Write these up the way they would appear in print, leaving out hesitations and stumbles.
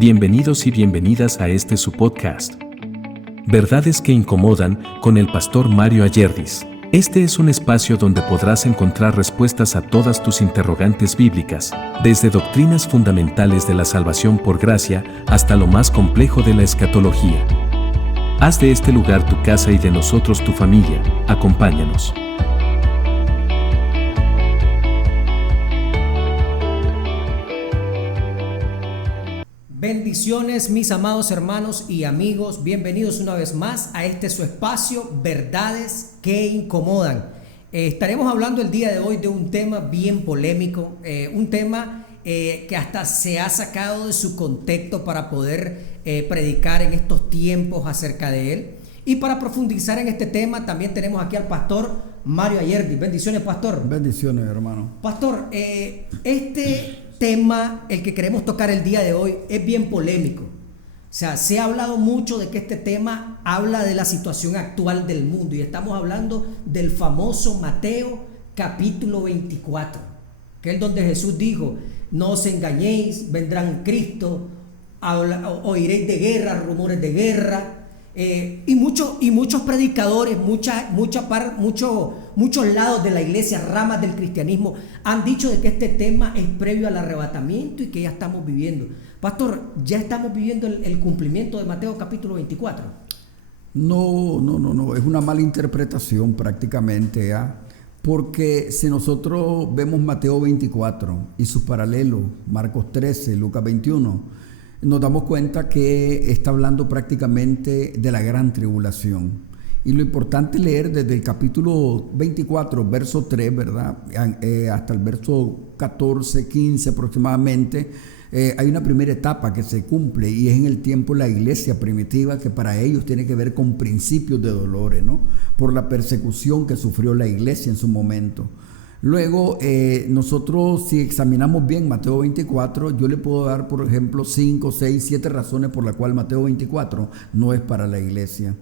Bienvenidos y bienvenidas a este su podcast. Verdades que incomodan con el pastor Mario Ayerdis. Este es un espacio donde podrás encontrar respuestas a todas tus interrogantes bíblicas, desde doctrinas fundamentales de la salvación por gracia hasta lo más complejo de la escatología. Haz de este lugar tu casa y de nosotros tu familia. Acompáñanos. Bendiciones, mis amados hermanos y amigos, bienvenidos una vez más a este su espacio, Verdades que Incomodan. Estaremos hablando el día de hoy de un tema bien polémico, un tema que hasta se ha sacado de su contexto para poder predicar en estos tiempos acerca de él. Y para profundizar en este tema también tenemos aquí al pastor Mario Ayerdis. Bendiciones, pastor. Bendiciones, hermano. Pastor, este tema, el que queremos tocar el día de hoy, es bien polémico. O sea, se ha hablado mucho de que este tema habla de la situación actual del mundo y estamos hablando del famoso Mateo capítulo 24, que es donde Jesús dijo: no os engañéis, vendrán Cristo, oiréis de guerra, rumores de guerra. Y muchos predicadores, muchos lados de la iglesia, ramas del cristianismo, han dicho de que este tema es previo al arrebatamiento y que ya estamos viviendo. Pastor, ¿ya estamos viviendo el cumplimiento de Mateo capítulo 24? No, es una mala interpretación prácticamente, porque si nosotros vemos Mateo 24 y sus paralelos, Marcos 13, Lucas 21, nos damos cuenta que está hablando prácticamente de la gran tribulación. Y lo importante es leer desde el capítulo 24, verso 3, ¿verdad? Hasta el verso 14, 15 aproximadamente. Hay una primera etapa que se cumple y es en el tiempo de la iglesia primitiva, que para ellos tiene que ver con principios de dolores, ¿no? Por la persecución que sufrió la iglesia en su momento. Luego, nosotros, si examinamos bien Mateo 24, yo le puedo dar, por ejemplo, 5, 6, 7 razones por las cuales Mateo 24 no es para la iglesia.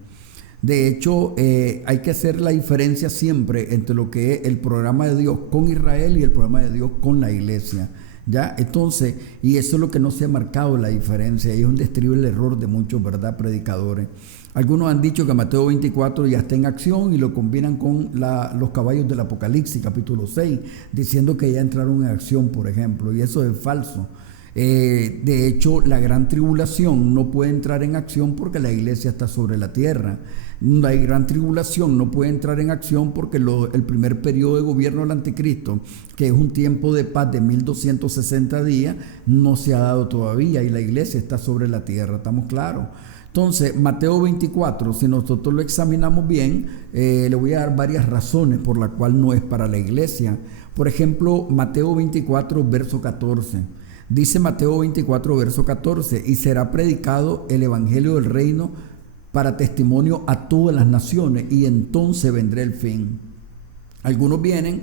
De hecho, hay que hacer la diferencia siempre entre lo que es el programa de Dios con Israel y el programa de Dios con la iglesia. ¿Ya? Entonces, y eso es lo que no se ha marcado la diferencia, y es donde estriba el error de muchos, ¿verdad?, predicadores. Algunos han dicho que Mateo 24 ya está en acción y lo combinan con los caballos del Apocalipsis, capítulo 6, diciendo que ya entraron en acción, por ejemplo, y eso es falso. De hecho, la gran tribulación no puede entrar en acción porque la iglesia está sobre la tierra. La gran tribulación no puede entrar en acción porque el primer periodo de gobierno del anticristo, que es un tiempo de paz de 1260 días, no se ha dado todavía y la iglesia está sobre la tierra, ¿estamos claros? Entonces, Mateo 24, si nosotros lo examinamos bien, le voy a dar varias razones por las cuales no es para la iglesia. Por ejemplo, Mateo 24, verso 14. Dice Mateo 24, verso 14, y será predicado el evangelio del reino para testimonio a todas las naciones, y entonces vendrá el fin. Algunos vienen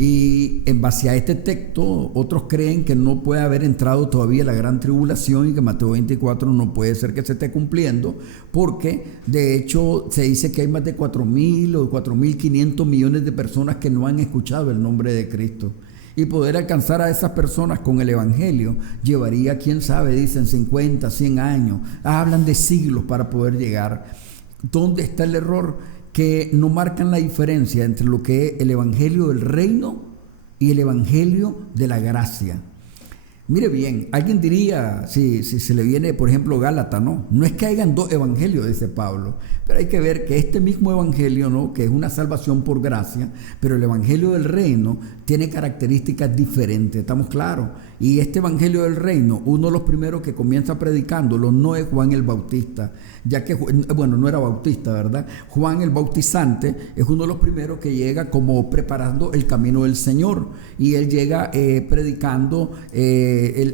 y en base a este texto, otros creen que no puede haber entrado todavía la gran tribulación y que Mateo 24 no puede ser que se esté cumpliendo, porque de hecho se dice que hay más de 4.000 o 4.500 millones de personas que no han escuchado el nombre de Cristo. Y poder alcanzar a esas personas con el evangelio llevaría, quién sabe, dicen 50, 100 años. Hablan de siglos para poder llegar. ¿Dónde está el error? Que no marcan la diferencia entre lo que es el evangelio del reino y el evangelio de la gracia. Mire bien, alguien diría, si se le viene, por ejemplo, Gálatas, no es que hayan dos evangelios, dice Pablo, pero hay que ver que este mismo evangelio, ¿no?, que es una salvación por gracia, pero el evangelio del reino tiene características diferentes, ¿estamos claros? Y este evangelio del reino, uno de los primeros que comienza predicándolo no es Juan el Bautista, ya que, bueno, no era bautista, ¿verdad? Juan el Bautizante es uno de los primeros que llega como preparando el camino del Señor, y él llega predicando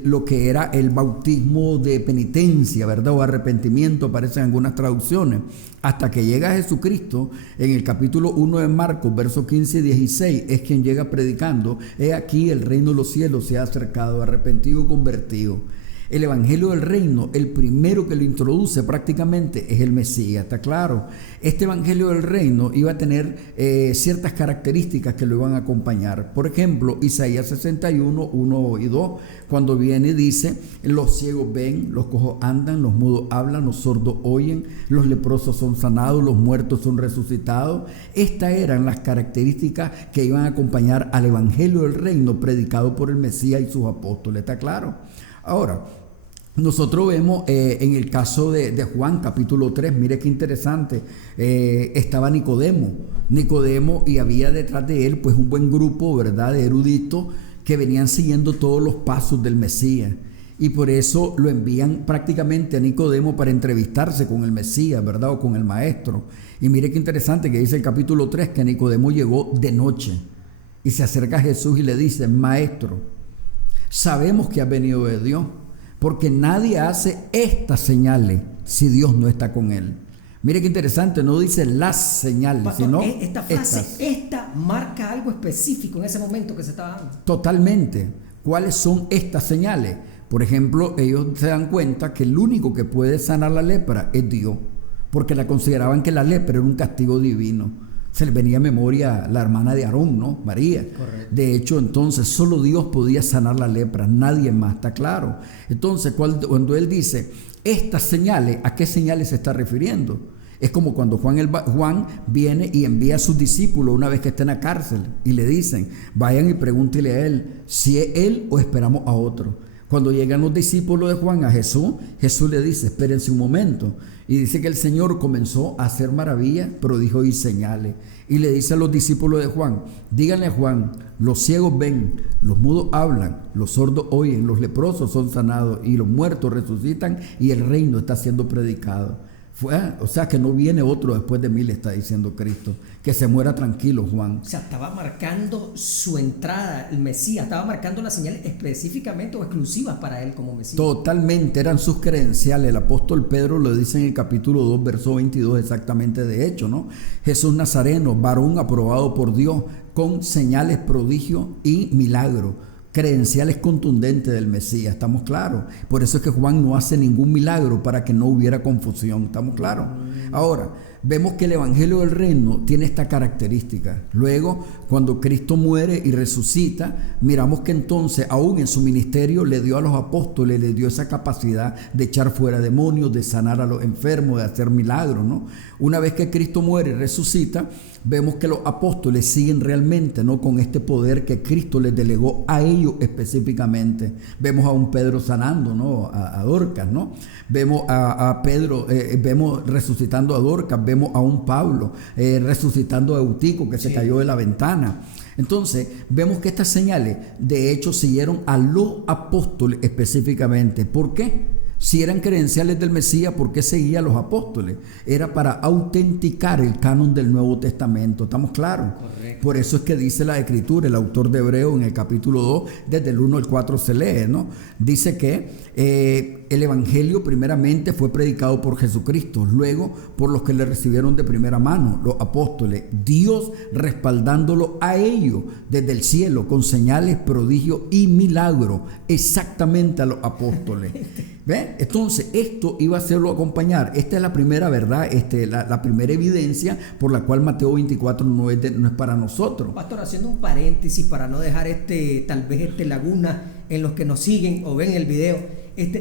lo que era el bautismo de penitencia, ¿verdad?, o arrepentimiento, aparecen algunas traducciones, hasta que llega Jesucristo en el capítulo 1 de Marcos, versos 15 y 16, es quien llega predicando: he aquí el reino de los cielos se ha acercado, arrepentido y convertido. El evangelio del reino, el primero que lo introduce prácticamente es el Mesías, ¿está claro? Este evangelio del reino iba a tener ciertas características que lo iban a acompañar. Por ejemplo, Isaías 61, 1 y 2, cuando viene y dice: los ciegos ven, los cojos andan, los mudos hablan, los sordos oyen, los leprosos son sanados, los muertos son resucitados. Estas eran las características que iban a acompañar al evangelio del reino predicado por el Mesías y sus apóstoles, ¿está claro? Ahora, nosotros vemos en el caso de Juan capítulo 3, mire qué interesante, estaba Nicodemo, y había detrás de él pues un buen grupo, ¿verdad?, de eruditos que venían siguiendo todos los pasos del Mesías, y por eso lo envían prácticamente a Nicodemo para entrevistarse con el Mesías, ¿verdad?, o con el maestro. Y mire qué interesante que dice el capítulo 3 que Nicodemo llegó de noche y se acerca a Jesús y le dice: maestro, sabemos que has venido de Dios, porque nadie hace estas señales si Dios no está con él. Mire qué interesante, no dice las señales, Pastor, sino esta frase, estas. esta marca algo específico en ese momento que se estaba dando. Totalmente. ¿Cuáles son estas señales? Por ejemplo, ellos se dan cuenta que el único que puede sanar la lepra es Dios, porque la consideraban que la lepra era un castigo divino. Se les venía a memoria la hermana de Aarón, ¿no? María. Correcto. De hecho, entonces, solo Dios podía sanar la lepra, nadie más, ¿está claro? Entonces, cuando él dice estas señales, ¿a qué señales se está refiriendo? Es como cuando Juan viene y envía a sus discípulos una vez que está en la cárcel y le dicen: vayan y pregúntele a él si es él o esperamos a otro. Cuando llegan los discípulos de Juan a Jesús, Jesús le dice: espérense un momento. Y dice que el Señor comenzó a hacer maravillas, prodigios y señales. Y le dice a los discípulos de Juan: díganle a Juan, los ciegos ven, los mudos hablan, los sordos oyen, los leprosos son sanados y los muertos resucitan y el reino está siendo predicado. O sea que no viene otro después de mí, le está diciendo Cristo. Que se muera tranquilo, Juan. O sea, estaba marcando su entrada, el Mesías, estaba marcando las señales específicamente o exclusivas para él como Mesías. Totalmente, eran sus credenciales. El apóstol Pedro lo dice en el capítulo 2, verso 22 exactamente, de hecho, ¿no? Jesús Nazareno, varón aprobado por Dios, con señales, prodigios y milagros. Credenciales contundentes del Mesías, ¿estamos claros? Por eso es que Juan no hace ningún milagro para que no hubiera confusión, ¿estamos claros? Ahora, vemos que el evangelio del reino tiene esta característica. Luego, cuando Cristo muere y resucita, miramos que entonces, aún en su ministerio, le dio a los apóstoles, le dio esa capacidad de echar fuera demonios, de sanar a los enfermos, de hacer milagros, ¿no? Una vez que Cristo muere y resucita, vemos que los apóstoles siguen realmente, ¿no?, con este poder que Cristo les delegó a ellos específicamente. Vemos a un Pedro sanando, ¿no?, a Dorcas, ¿no? Vemos a Pedro, vemos resucitando a Dorcas, vemos a un Pablo resucitando a Eutico que se cayó de la ventana. Entonces, vemos que estas señales, de hecho, siguieron a los apóstoles específicamente. ¿Por qué? Si eran credenciales del Mesías, ¿por qué seguía a los apóstoles? Era para autenticar el canon del Nuevo Testamento. ¿Estamos claros? Correcto. Por eso es que dice la Escritura, el autor de Hebreo en el capítulo 2, desde el 1 al 4 se lee, ¿no? Dice que el Evangelio primeramente fue predicado por Jesucristo, luego por los que le recibieron de primera mano, los apóstoles, Dios respaldándolo a ellos desde el cielo con señales, prodigios y milagros, exactamente a los apóstoles. ¿Ve? Entonces, esto iba a hacerlo acompañar. Esta es la primera verdad, la primera evidencia por la cual Mateo 24 no es para nosotros. Pastor, haciendo un paréntesis para no dejar tal vez laguna en los que nos siguen o ven el video,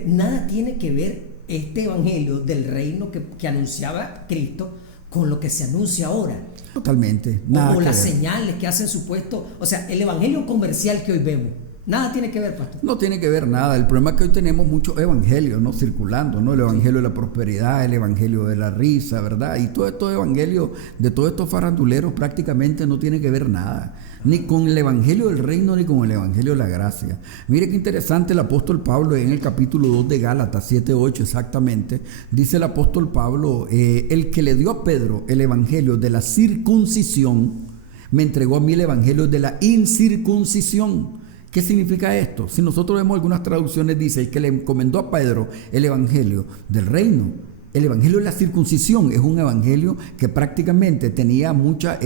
nada tiene que ver este evangelio del reino que anunciaba Cristo con lo que se anuncia ahora. Totalmente. Nada o las señales que hacen supuesto, o sea, el evangelio comercial que hoy vemos. Nada tiene que ver, pastor. No tiene que ver nada. El problema es que hoy tenemos muchos evangelios, ¿no?, circulando, ¿no? El evangelio de la prosperidad, el evangelio de la risa, ¿verdad? Y todos estos evangelios de todos estos faranduleros prácticamente no tiene que ver nada, ni con el evangelio del reino, ni con el evangelio de la gracia. Mire qué interesante el apóstol Pablo en el capítulo 2 de Gálatas, 7-8 exactamente. Dice el apóstol Pablo, el que le dio a Pedro el evangelio de la circuncisión, me entregó a mí el evangelio de la incircuncisión. ¿Qué significa esto? Si nosotros vemos algunas traducciones, dice que le encomendó a Pedro el evangelio del reino, El evangelio de la circuncisión es un evangelio que prácticamente tenía muchas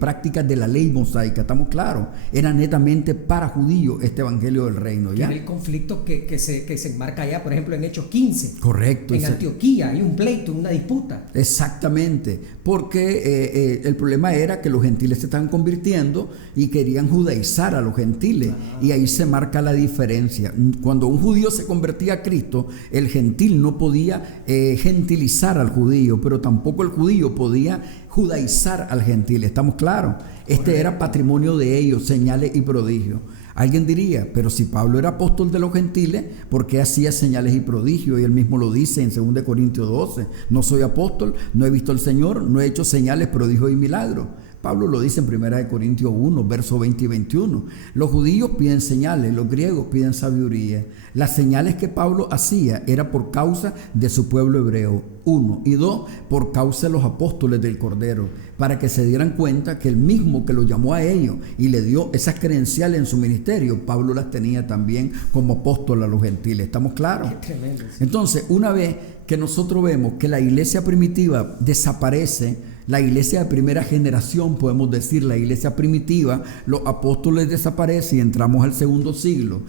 prácticas de la ley mosaica, estamos claros. Era netamente para judíos este evangelio del reino. ¿Ya? Que es el conflicto que se enmarca allá, por ejemplo, en Hechos 15. Correcto. En Antioquía hay un pleito, una disputa. Exactamente, porque el problema era que los gentiles se estaban convirtiendo y querían judaizar a los gentiles. Y ahí se marca la diferencia. Cuando un judío se convertía a Cristo, el gentil no podía gentilizar al judío, pero tampoco el judío podía judaizar al gentil. ¿Estamos claros? Este era patrimonio de ellos, señales y prodigios. Alguien diría, pero si Pablo era apóstol de los gentiles, ¿por qué hacía señales y prodigios? Y él mismo lo dice en 2 Corintios 12. No soy apóstol, no he visto al Señor, no he hecho señales, prodigios y milagros. Pablo lo dice en 1 Corintios 1, versos 20 y 21. Los judíos piden señales, los griegos piden sabiduría. Las señales que Pablo hacía era por causa de su pueblo hebreo, 1. Y 2, por causa de los apóstoles del Cordero, para que se dieran cuenta que el mismo que lo llamó a ellos y le dio esas credenciales en su ministerio, Pablo las tenía también como apóstol a los gentiles. ¿Estamos claros? Qué tremendo. Entonces, una vez que nosotros vemos que la iglesia primitiva desaparece, la iglesia de primera generación, podemos decir, la iglesia primitiva, los apóstoles desaparecen y entramos al segundo siglo.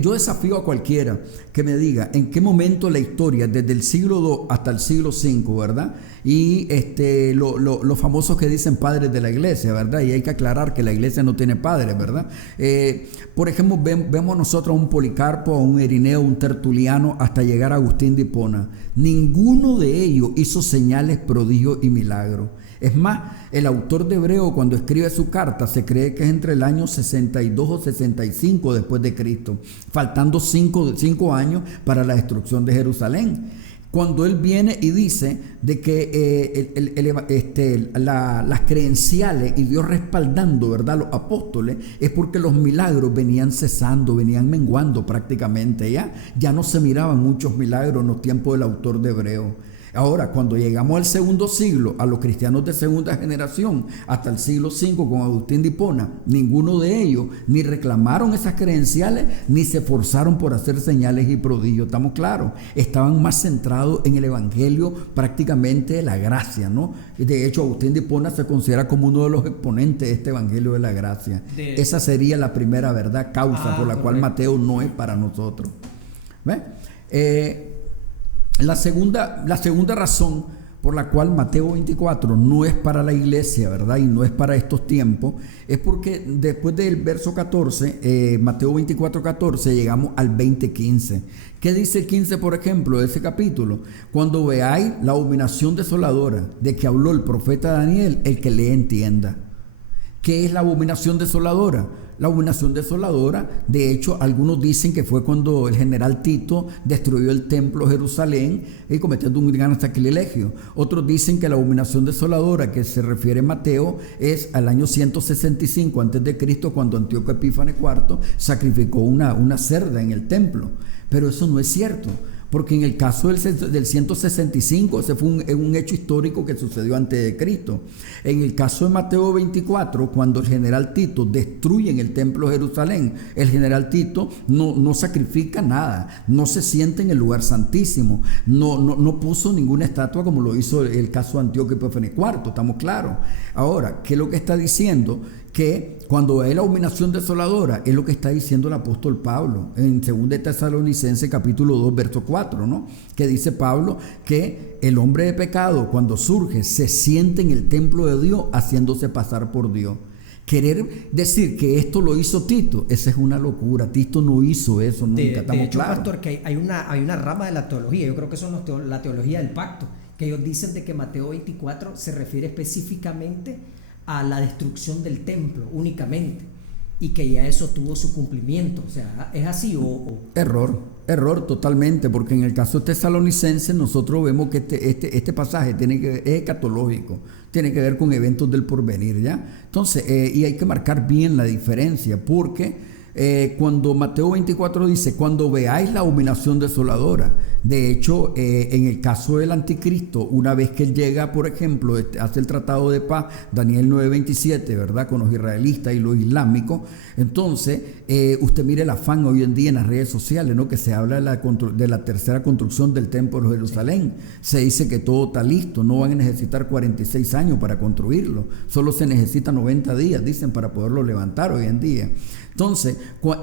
Yo desafío a cualquiera que me diga en qué momento la historia, desde el siglo II hasta el siglo V, ¿verdad? Y los famosos que dicen padres de la iglesia, ¿verdad? Y hay que aclarar que la iglesia no tiene padres, ¿verdad? Por ejemplo, vemos nosotros a un Policarpo, a un Irineo, un Tertuliano, hasta llegar a Agustín de Hipona. Ninguno de ellos hizo señales, prodigios y milagros. Es más, el autor de Hebreo, cuando escribe su carta, se cree que es entre el año 62 o 65 después de Cristo, faltando 5 años para la destrucción de Jerusalén. Cuando él viene y dice de que las credenciales y Dios respaldando, ¿verdad?, los apóstoles, es porque los milagros venían cesando, venían menguando prácticamente. Ya no se miraban muchos milagros en los tiempos del autor de Hebreo. Ahora, cuando llegamos al segundo siglo, a los cristianos de segunda generación, hasta el siglo V con Agustín de Hipona, ninguno de ellos ni reclamaron esas credenciales, ni se esforzaron por hacer señales y prodigios. ¿Estamos claros? Estaban más centrados en el evangelio prácticamente de la gracia, ¿no? De hecho, Agustín de Hipona se considera como uno de los exponentes de este evangelio de la gracia. Esa sería la primera, ¿verdad?, causa por la cual Mateo no es para nosotros. ¿Ve? La segunda razón por la cual Mateo 24 no es para la iglesia, ¿verdad?, y no es para estos tiempos, es porque después del verso 14, Mateo 24, 14, llegamos al 20:15. ¿Qué dice el 15, por ejemplo, de ese capítulo? Cuando veáis la abominación desoladora de que habló el profeta Daniel, el que lee entienda. ¿Qué es la abominación desoladora? La abominación desoladora, de hecho, algunos dicen que fue cuando el general Tito destruyó el templo de Jerusalén y cometiendo un gran sacrilegio. Otros dicen que la abominación desoladora que se refiere Mateo es al año 165 a.C., cuando Antíoco Epífanes IV sacrificó una cerda en el templo. Pero eso no es cierto. Porque en el caso del 165, ese fue un hecho histórico que sucedió antes de Cristo. En el caso de Mateo 24, cuando el general Tito destruye en el templo de Jerusalén, el general Tito no sacrifica nada, no se sienta en el lugar santísimo, no puso ninguna estatua como lo hizo el caso de Antíoco Epífanes IV, estamos claros. Ahora, ¿qué es lo que está diciendo? Que cuando hay la abominación desoladora, es lo que está diciendo el apóstol Pablo en 2 Tesalonicenses capítulo 2 verso 4, ¿no? Que dice Pablo que el hombre de pecado, cuando surge, se siente en el templo de Dios haciéndose pasar por Dios. Querer decir que esto lo hizo Tito, esa es una locura. Tito no hizo eso nunca, estamos de hecho, claros. pastor, que hay una rama de la teología, yo creo que son la teología del pacto, que ellos dicen de que Mateo 24 se refiere específicamente a la destrucción del templo únicamente, y que ya eso tuvo su cumplimiento. O sea, ¿es así o? Error totalmente, porque en el caso de Tesalonicenses nosotros vemos que este pasaje es escatológico, tiene que ver con eventos del porvenir, ¿ya? Entonces, y hay que marcar bien la diferencia, porque cuando Mateo 24 dice, cuando veáis la abominación desoladora. De hecho, en el caso del anticristo, una vez que él llega, por ejemplo, hace el tratado de paz, Daniel 9:27, ¿verdad?, con los israelitas y los islámicos. Entonces, usted mire el afán hoy en día en las redes sociales, ¿no?, que se habla de la tercera construcción del templo de Jerusalén. Se dice que todo está listo, no van a necesitar 46 años para construirlo, solo se necesita 90 días, dicen, para poderlo levantar hoy en día. Entonces,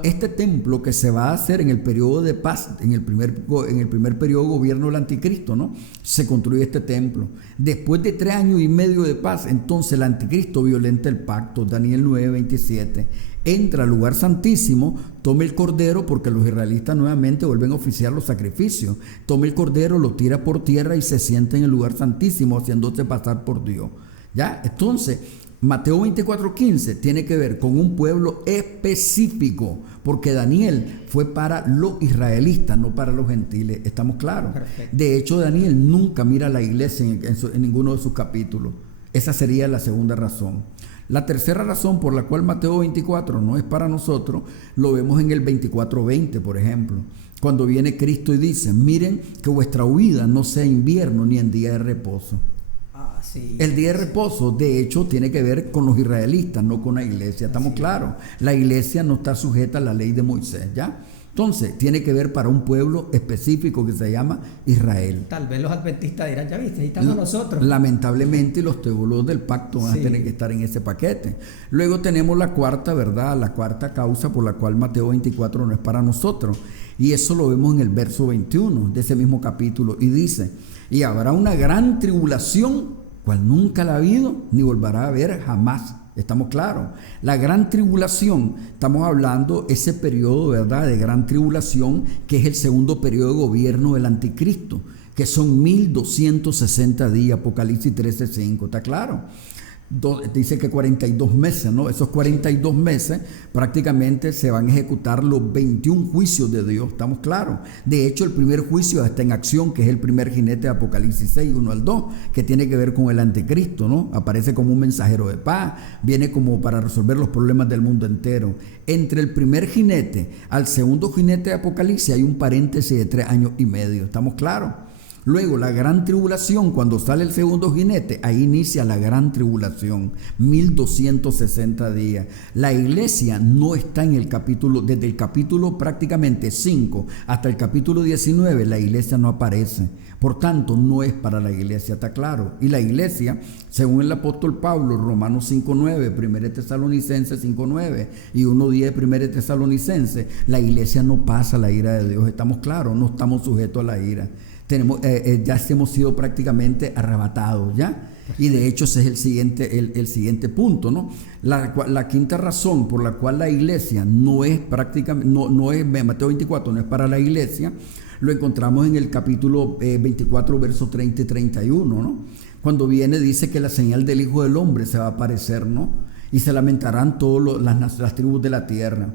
este templo que se va a hacer en el periodo de paz, en el primer periodo de gobierno del anticristo, ¿no?, se construye este templo. Después de 3 años y medio de paz, entonces el anticristo violenta el pacto, Daniel 9:27. Entra al lugar santísimo, toma el cordero, porque los israelitas nuevamente vuelven a oficiar los sacrificios. Toma el cordero, lo tira por tierra y se sienta en el lugar santísimo, haciéndose pasar por Dios. ¿Ya? Entonces, Mateo 24:15 tiene que ver con un pueblo específico, porque Daniel fue para los israelitas, no para los gentiles. ¿Estamos claros? Perfecto. De hecho, Daniel nunca mira a la iglesia en ninguno de sus capítulos. Esa sería la segunda razón. La tercera razón por la cual Mateo 24 no es para nosotros, lo vemos en el 24:20, por ejemplo, cuando viene Cristo y dice, miren que vuestra huida no sea invierno ni en día de reposo. Sí, el día de reposo, de hecho, tiene que ver con los israelitas, no con la iglesia. ¿Estamos claros? La iglesia no está sujeta a la ley de Moisés, ¿ya? Entonces, tiene que ver para un pueblo específico que se llama Israel. Tal vez los adventistas dirán, ya viste, ahí estamos nosotros. Lamentablemente, los teólogos del pacto van a tener que estar en ese paquete. Luego tenemos la cuarta, ¿verdad? La cuarta causa por la cual Mateo 24 no es para nosotros. Y eso lo vemos en el verso 21 de ese mismo capítulo. Y dice, y habrá una gran tribulación, cual nunca la ha habido, ni volverá a haber jamás. ¿Estamos claros? La gran tribulación, estamos hablando ese periodo, ¿verdad?, de gran tribulación, que es el segundo periodo de gobierno del anticristo, que son 1260 días, Apocalipsis 13:5, ¿está claro? Dice que 42 meses, ¿no? Esos 42 meses prácticamente se van a ejecutar los 21 juicios de Dios, ¿estamos claros? De hecho, el primer juicio está en acción, que es el primer jinete de Apocalipsis 6, 1 al 2, que tiene que ver con el anticristo, ¿no? Aparece como un mensajero de paz, viene como para resolver los problemas del mundo entero. Entre el primer jinete al segundo jinete de Apocalipsis hay un paréntesis de 3 años y medio, ¿estamos claros? Luego, la gran tribulación, cuando sale el segundo jinete, ahí inicia la gran tribulación, 1260 días. La iglesia no está en el capítulo, desde el capítulo prácticamente 5 hasta el capítulo 19, la iglesia no aparece. Por tanto, no es para la iglesia, está claro. Y la iglesia, según el apóstol Pablo, Romanos 5:9, 1 Tesalonicenses 5:9 y 1:10, 1 Tesalonicenses, la iglesia no pasa la ira de Dios, estamos claros, no estamos sujetos a la ira. Ya hemos sido prácticamente arrebatados, ¿ya? Y de hecho ese es el siguiente punto, ¿no? La quinta razón por la cual la iglesia no es prácticamente, no es, Mateo 24 no es para la iglesia, lo encontramos en el capítulo 24, versos 30 y 31, ¿no? Cuando dice que la señal del Hijo del Hombre se va a aparecer, ¿no? Y se lamentarán todas las tribus de la tierra.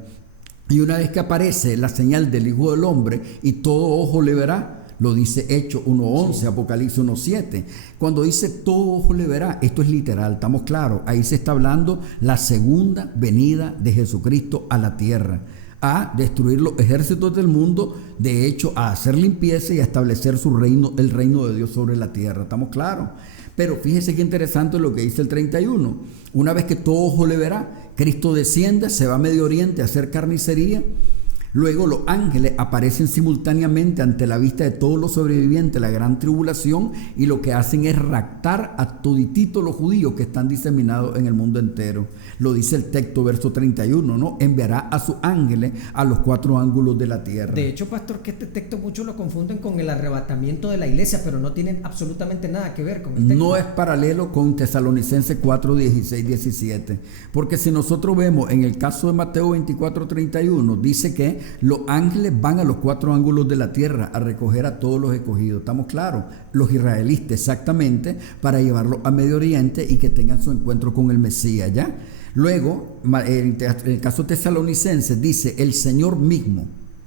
Y una vez que aparece la señal del Hijo del Hombre y todo ojo le verá, lo dice Hechos 1:11, Apocalipsis 1:7. Cuando dice todo ojo le verá, esto es literal, estamos claros. Ahí se está hablando la segunda venida de Jesucristo a la tierra, a destruir los ejércitos del mundo, de hecho a hacer limpieza y a establecer su reino, el reino de Dios sobre la tierra. ¿Estamos claros? Pero fíjese qué interesante lo que dice el 31. Una vez que todo ojo le verá, Cristo desciende, se va a Medio Oriente a hacer carnicería. Luego los ángeles aparecen simultáneamente ante la vista de todos los sobrevivientes de la gran tribulación y lo que hacen es raptar a todititos los judíos que están diseminados en el mundo entero. Lo dice el texto, verso 31, ¿no? Enviará a sus ángeles a los 4 ángulos de la tierra. De hecho, pastor, que este texto muchos lo confunden con el arrebatamiento de la iglesia, pero no tienen absolutamente nada que ver con el texto. No es paralelo con Tesalonicenses 4, 16, 17. Porque si nosotros vemos en el caso de Mateo 24, 31, dice que los ángeles van a los 4 ángulos de la tierra a recoger a todos los escogidos. ¿Estamos claros? Los israelitas, exactamente, para llevarlos a Medio Oriente y que tengan su encuentro con el Mesías, ¿ya? Luego, en el caso tesalonicense, dice el Señor mismo.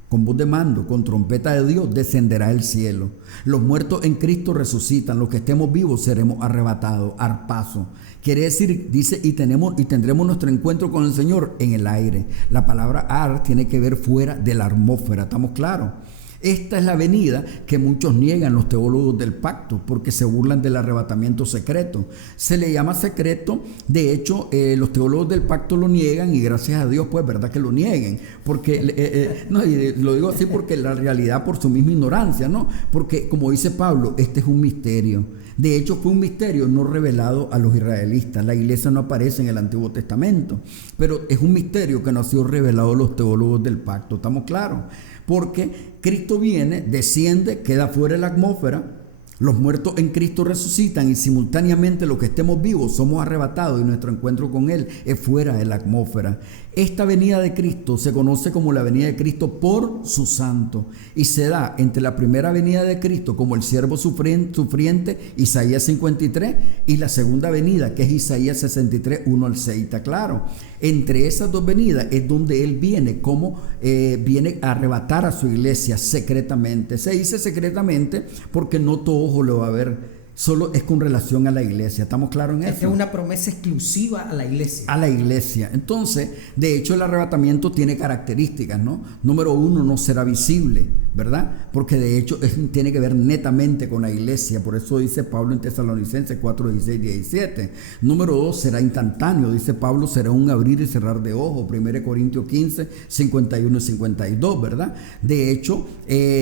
con voz de mando, con trompeta de Dios, descenderá el cielo. Los muertos en Cristo resucitan, los que estemos vivos seremos arrebatados, arpazo. Quiere decir, dice, y tendremos nuestro encuentro con el Señor en el aire. La palabra ar tiene que ver fuera de la atmósfera, ¿estamos claros? Esta es la venida que muchos niegan los teólogos del pacto porque se burlan del arrebatamiento secreto. Se le llama secreto, de hecho los teólogos del pacto lo niegan y gracias a Dios pues verdad que lo nieguen, porque no, y lo digo así porque la realidad por su misma ignorancia, ¿no? Porque como dice Pablo, este es un misterio. De hecho fue un misterio no revelado a los israelitas. La iglesia no aparece en el Antiguo Testamento, pero es un misterio que no ha sido revelado a los teólogos del pacto, ¿estamos claros? Porque Cristo viene, desciende, queda fuera de la atmósfera, los muertos en Cristo resucitan y simultáneamente los que estemos vivos somos arrebatados y nuestro encuentro con Él es fuera de la atmósfera. Esta venida de Cristo se conoce como la venida de Cristo por su santo y se da entre la primera venida de Cristo como el siervo sufriente, Isaías 53, y la segunda venida que es Isaías 63, 1 al 6, ¿está claro? Entre esas dos venidas es donde Él viene, como viene a arrebatar a su iglesia secretamente. Se dice secretamente porque no todo ojo lo va a ver. Solo es con relación a la iglesia. ¿Estamos claros en eso? Esta es una promesa exclusiva a la iglesia. A la iglesia. Entonces, de hecho, el arrebatamiento tiene características, ¿no? Número 1, no será visible, ¿verdad? Porque de hecho tiene que ver netamente con la iglesia. Por eso dice Pablo en Tesalonicenses 4, 16, 17. Número 2, será instantáneo. Dice Pablo, será un abrir y cerrar de ojos. 1 Corintios 15, 51 y 52, ¿verdad? De hecho,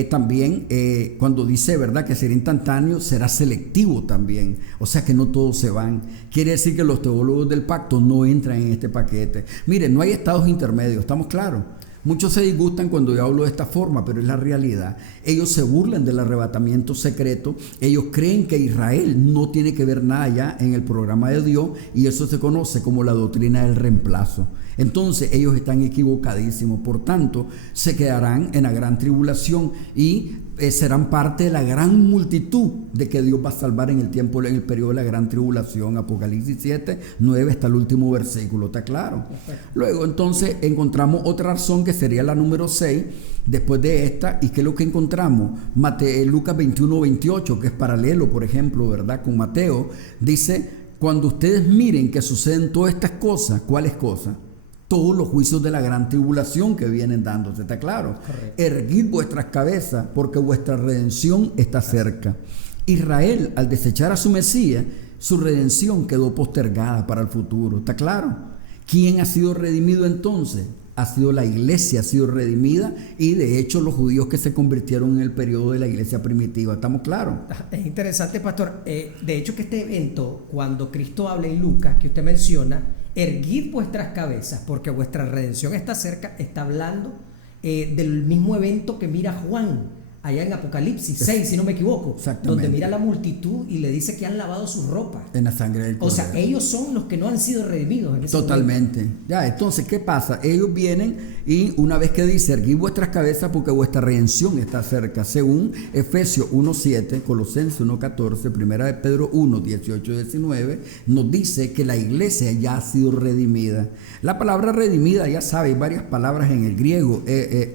también cuando dice, ¿verdad?, que será instantáneo, será selectivo también, o sea que no todos se van. Quiere decir que los teólogos del pacto no entran en este paquete. Miren, no hay estados intermedios, ¿estamos claros? Muchos se disgustan cuando yo hablo de esta forma, pero es la realidad. Ellos se burlan del arrebatamiento secreto, ellos creen que Israel no tiene que ver nada ya en el programa de Dios y eso se conoce como la doctrina del reemplazo. Entonces ellos están equivocadísimos, por tanto se quedarán en la gran tribulación y serán parte de la gran multitud de que Dios va a salvar en el tiempo, en el periodo de la gran tribulación. Apocalipsis 7, 9 hasta el último versículo, ¿está claro? Perfecto. Luego entonces encontramos otra razón que sería la número 6 después de esta, y que es lo que encontramos Lucas 21, 28, que es paralelo, por ejemplo, ¿verdad?, con Mateo. Dice, cuando ustedes miren que suceden todas estas cosas, ¿cuáles cosas? Todos los juicios de la gran tribulación que vienen dándose, ¿está claro? Correcto. Erguid vuestras cabezas porque vuestra redención está cerca. Israel, al desechar a su Mesías, su redención quedó postergada para el futuro, ¿está claro? ¿Quién ha sido redimido entonces? Ha sido la iglesia, ha sido redimida, y de hecho los judíos que se convirtieron en el periodo de la iglesia primitiva, ¿estamos claros? Es interesante, pastor. De hecho que este evento, cuando Cristo habla en Lucas, que usted menciona, erguid vuestras cabezas porque vuestra redención está cerca, está hablando del mismo evento que mira Juan allá en Apocalipsis 6, si no me equivoco, donde mira la multitud y le dice que han lavado sus ropas en la sangre del Cordero. O sea, ellos son los que no han sido redimidos en ese totalmente momento. Ya, entonces, ¿qué pasa? Ellos vienen y una vez que dice, erguid vuestras cabezas porque vuestra redención está cerca, según Efesios 1:7, Colosenses 1:14, Primera de Pedro 1, 18 y 19, nos dice que la iglesia ya ha sido redimida. La palabra redimida, ya sabe, hay varias palabras en el griego,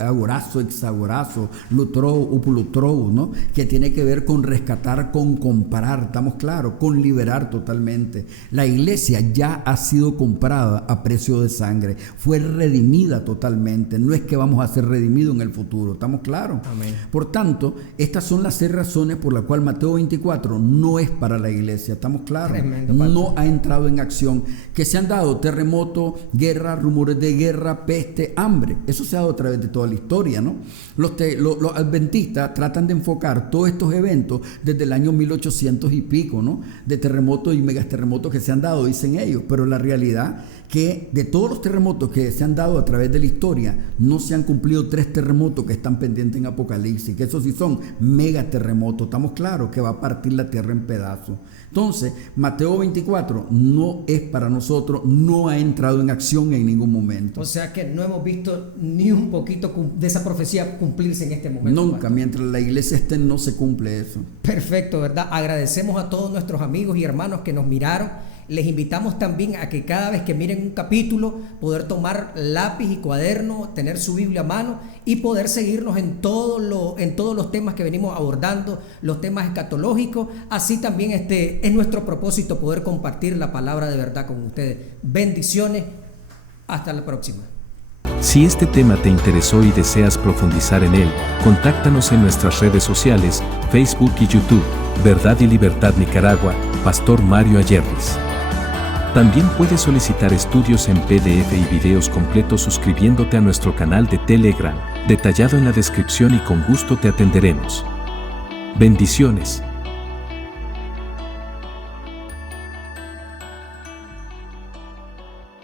agorazo, exagorazo, lutrou, upulutrou, ¿no?, que tiene que ver con rescatar, con comprar, estamos claros, con liberar totalmente. La iglesia ya ha sido comprada a precio de sangre, fue redimida totalmente, no es que vamos a ser redimidos en el futuro, estamos claros. Amén. Por tanto, estas son las 6 razones por las cuales Mateo 24 no es para la iglesia, estamos claros. Tremendo, no ha entrado en acción, que se han dado terremotos, guerra, rumores de guerra, peste, hambre, eso se ha dado a través de toda la historia, ¿no? Los adventistas tratan de enfocar todos estos eventos desde el año 1800 y pico, ¿no?, de terremotos y megaterremotos que se han dado, dicen ellos, pero la realidad que de todos los terremotos que se han dado a través de la historia, no se han cumplido 3 terremotos que están pendientes en Apocalipsis, que esos sí son megaterremotos, estamos claros que va a partir la tierra en pedazos. Entonces, Mateo 24 no es para nosotros, no ha entrado en acción en ningún momento. O sea que no hemos visto ni un poquito de esa profecía cumplirse en este momento. Nunca, mientras la iglesia esté, no se cumple eso. Perfecto, ¿verdad? Agradecemos a todos nuestros amigos y hermanos que nos miraron Les invitamos también a que cada vez que miren un capítulo, poder tomar lápiz y cuaderno, tener su Biblia a mano y poder seguirnos en todos los temas que venimos abordando, los temas escatológicos. Así también es nuestro propósito poder compartir la palabra de verdad con ustedes. Bendiciones. Hasta la próxima. Si este tema te interesó y deseas profundizar en él, contáctanos en nuestras redes sociales, Facebook y YouTube, Verdad y Libertad Nicaragua, Pastor Mario Ayerlis. También puedes solicitar estudios en PDF y videos completos suscribiéndote a nuestro canal de Telegram, detallado en la descripción, y con gusto te atenderemos. Bendiciones.